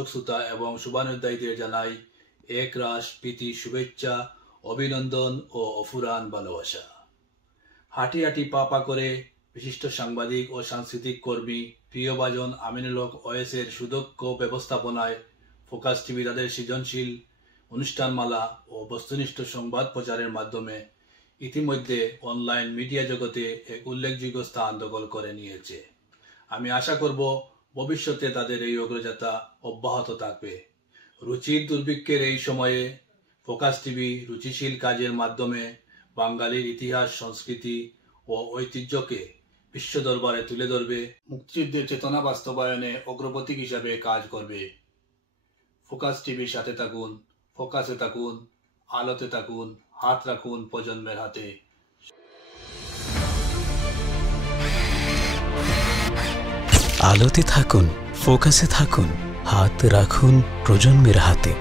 দর্শক শ্রোতা এবং শুভানুধ্যায়ীদের জানাই একরাশ প্রীতি, শুভেচ্ছা, অভিনন্দন ও অফুরান ভালোবাসা। হাঁটি হাঁটি পা পা করে বিশিষ্ট সাংবাদিক ও সাংস্কৃতিক কর্মী প্রিয়ভাজন আমিনুল হক ওয়েসের সুদক্ষ ব্যবস্থাপনায় ফোকাস টিভি তাদের সৃজনশীল অনুষ্ঠানমালা ও বস্তুনিষ্ঠ সংবাদ প্রচারের মাধ্যমে ইতিমধ্যে অনলাইন মিডিয়া জগতে এক উল্লেখযোগ্য স্থান দখল করে নিয়েছে। আমি আশা করব ভবিষ্যতে তাদের এই অগ্রযাত্রা অব্যাহত থাকবে। রুচির দুর্ভিক্ষের এই সময়ে ফোকাস টিভি রুচিশীল কাজের মাধ্যমে বাঙালির ইতিহাস, সংস্কৃতি ও ঐতিহ্যকে বিশ্ব দরবারে তুলে ধরবে, মুক্তিযুদ্ধের চেতনা বাস্তবায়নে অগ্রপথিক হিসাবে কাজ করবে। ফোকাস টিভির সাথে থাকুন, ফোকাসে থাকুন, আলোতে থাকুন, হাত রাখুন প্রজন্মের হাতে। আলোতে থাকুন, ফোকাসে থাকুন, হাত রাখুন প্রজন্মের হাতে।